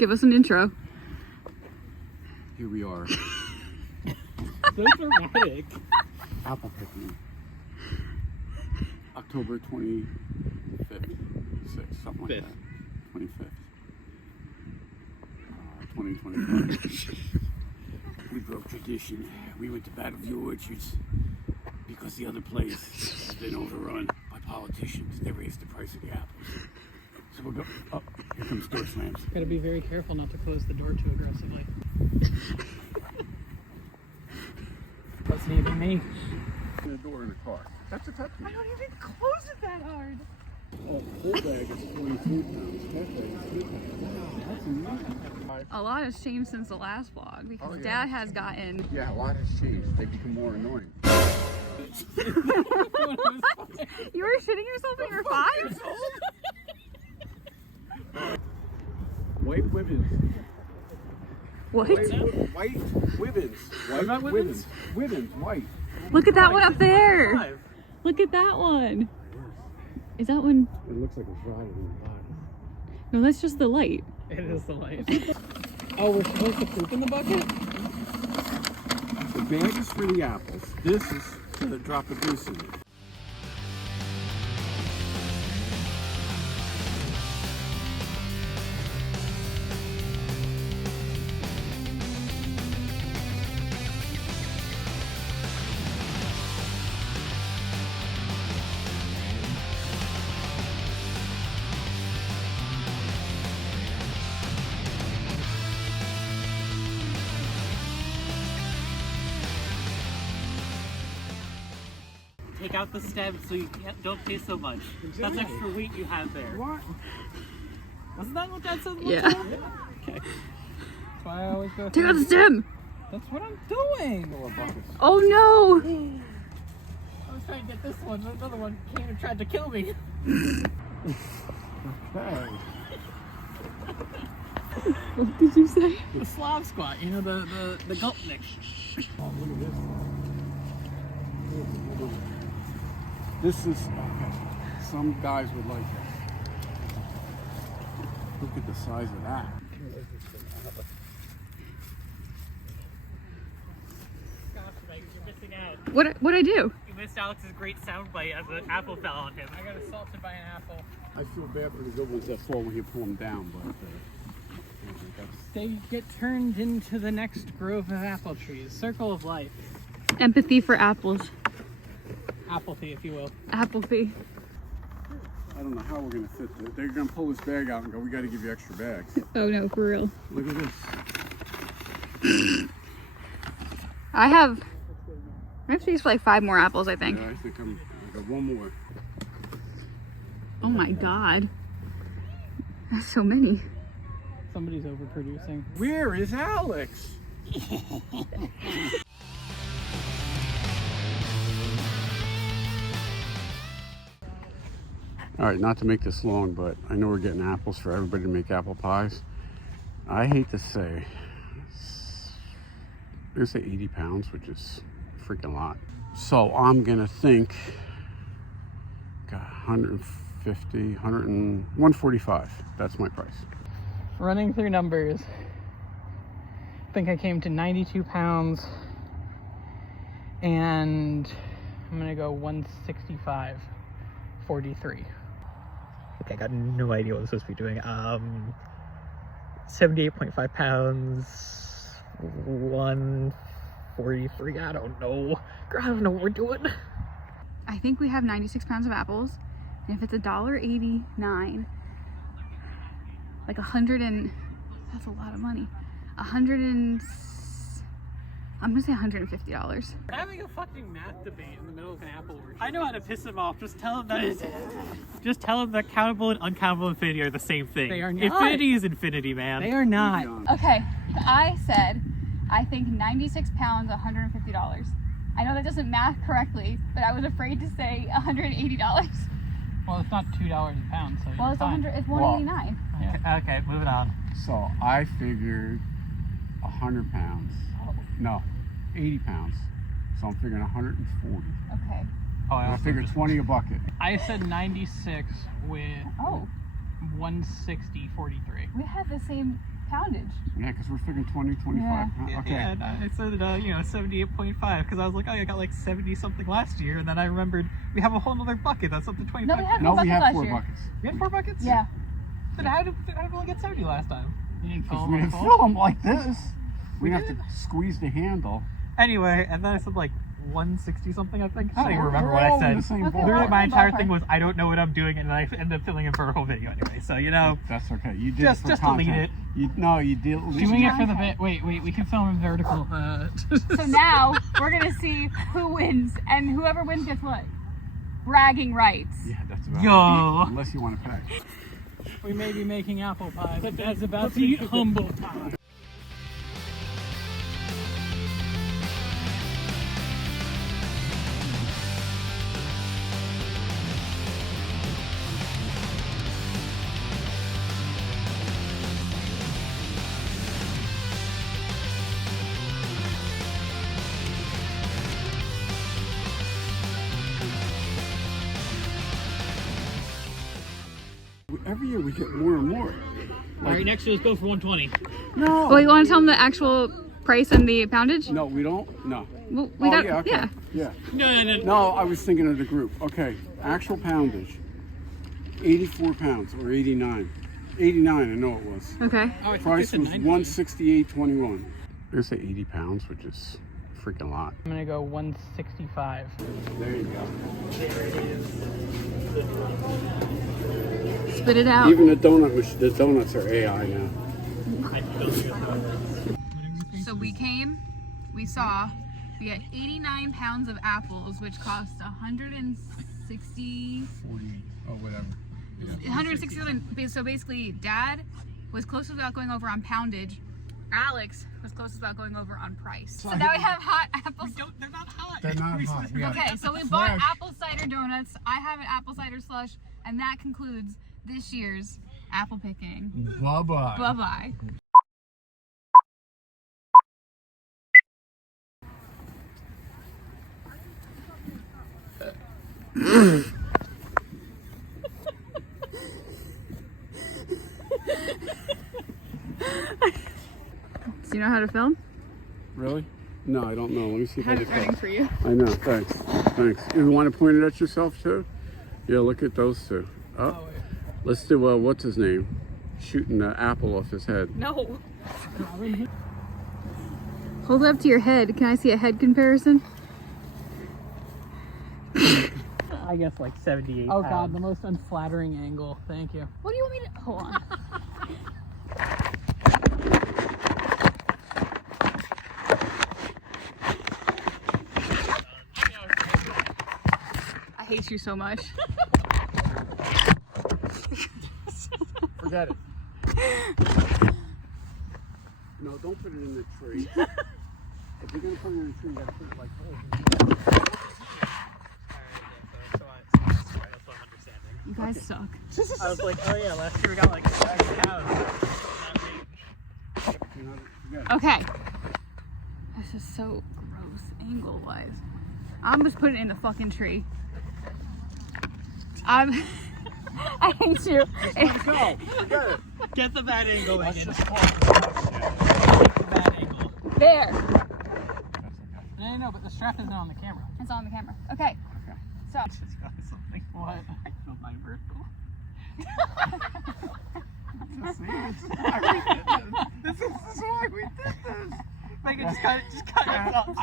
Give us an intro. Here we are. So dramatic. Apple picking. October 25th, 6th, something like that. 25th. 2025. We broke tradition. We went to Battlefield Orchards because the other place has been overrun by politicians. They raised the price of the apples. So we'll go. Oh, here comes door slams. Gotta be very careful not to close the door too aggressively. Wasn't even me. The door in the car. That's a pet peeve. I don't even close it that hard. Oh, full bag is 22 pounds. Half bag is 2 pounds. Wow, that's amazing. A lot has changed since the last vlog because Dad has gotten. Yeah, a lot has changed. They become more annoying. You were shitting yourself when you were 5? White women's. What? White women's. White about women's? Women's, white. Look at that one up there. Look at that one. Is that one? It looks like a shrouded in the body. No, that's just the light. It is the light. Oh, we're supposed to poop in the bucket? The bag is for the apples. This is to drop a goose in it. Take out the stem so you don't pay so much. That's extra weight you have there. What? Wasn't that what Dad said? Yeah. Okay. That's why I always go. Take out the stem. That's what I'm doing. Oh no. I was trying to get this one. Another one came and tried to kill me. Okay. What did you say? The Slav squat. You know the gulpnik. Oh, look at this. This is, okay. Some guys would like this. Look at the size of that. Gosh, Mike, you're missing out. What'd I do? You missed Alex's great soundbite as an apple fell on him. I got assaulted by an apple. I feel bad for the good ones that fall when you pull them down, but They get turned into the next grove of apple trees. Circle of life. Empathy for apples. Apathy, if you will. Applebee. I don't know how we're going to fit this. They're going to pull this bag out and go, we got to give you extra bags. Oh no, for real. Look at this. I have space for like 5 more apples, I think. Yeah, I think I got one more. Oh my god. That's so many. Somebody's overproducing. Where is Alex? All right, not to make this long, but I know we're getting apples for everybody to make apple pies. I hate to say, I'm gonna say 80 pounds, which is a freaking lot. So I'm gonna think, God, 150, 145. That's my price. Running through numbers. I think I came to 92 pounds. And I'm gonna go 165.43. I got no idea what I'm supposed to be doing. 78.5 pounds, 143, I don't know. Girl, I don't know what we're doing. I think we have 96 pounds of apples. And if it's $1.89, like 100 and, that's a lot of money. I'm gonna say $150. We're having a fucking math debate in the middle of an apple orchard. I know how to piss him off. Just tell him that countable and uncountable infinity are the same thing. They are not. Infinity is infinity, man. They are not. Okay, I said, I think 96 pounds, $150. I know that doesn't math correctly, but I was afraid to say $180. Well, it's not $2 a pound, so Well, it's $189. Yeah. Okay, moving on. So I figured 100 pounds. No, 80 pounds. So I'm figuring 140. Okay. Oh, I figured 20 a bucket. I said 96 with... Oh. 160.43. We have the same poundage. Yeah, because we're figuring 20, 25. Yeah. Huh? Okay. Yeah, and I said, 78.5 because I was like, oh, yeah, I got like 70 something last year, and then I remembered we have a whole other bucket that's up to 25. No, we had No, one we bucket have last 4 year. buckets. We had 4 buckets? Yeah. Then how did we only get 70 last time? Because we didn't fill them like this. We have to squeeze the handle. Anyway, and then I said like 160 something, I think. I don't even We're remember what all I in the said. same Okay, ballpark. Literally, my entire ballpark. thing was I don't know what I'm doing, and I ended up filling in for a whole video anyway. So That's okay. You did Just- it for just delete content. You did. doing it for the bit. Wait, we can film in vertical. So now we're gonna see who wins, and whoever wins gets what? Bragging rights. Yeah, that's about Yo. it. Unless you want to pay. We may be making apple pie, but that's about to be humble pie. Every year we get more and more. All right, next year let's go for 120. No. Well, you want to tell them the actual price and the poundage? No, we don't. No. Well, we Oh, got yeah, okay. yeah. Yeah. No. No, I was thinking of the group. Okay, actual poundage. 84 pounds or 89. 89, I know it was. Okay. Oh, Price was 168.21. I'm gonna say 80 pounds, which is freaking a lot. I'm gonna go 165. There you go. Spit it out. Even the donuts are AI now. So we saw, we got 89 pounds of apples, which cost 160. 40. Oh, whatever. 167. So basically, Dad was closest without going over on poundage. Alex was closest without going over on price. So now we have hot apples. They're not hot. They're not hot. Yeah. Okay, so we bought apple cider donuts. I have an apple cider slush, and that concludes this year's apple picking. Bye-bye. Bye-bye. Do you know how to film? Really? No, I don't know. Let me see if I How's it can. running for you? I know. Thanks. Thanks. You want to point it at yourself too? Yeah. Look at those two. Oh. Let's do what's his name? Shooting the apple off his head. No. Hold it up to your head. Can I see a head comparison? I guess like 78. Oh God, the most unflattering angle. Thank you. What do you want me to... Hold on. I hate you so much. Forget it. No, don't put it in the tree. If you're gonna put it in the tree, you gotta put it like this. You guys suck. I was like, oh yeah, last year we got like 5 cows. You know, forget it. Okay. This is so gross angle-wise. I'm just putting it in the fucking tree. I hate you. Go. Forget it. Get the bad angle, Let's Megan. just talk about it. Get the bad angle. There. No, but the strap isn't on the camera. It's on the camera. Okay. So. Just got something. What? I feel my vertical. This is why we did this. This is why we did this. Megan, just cut it.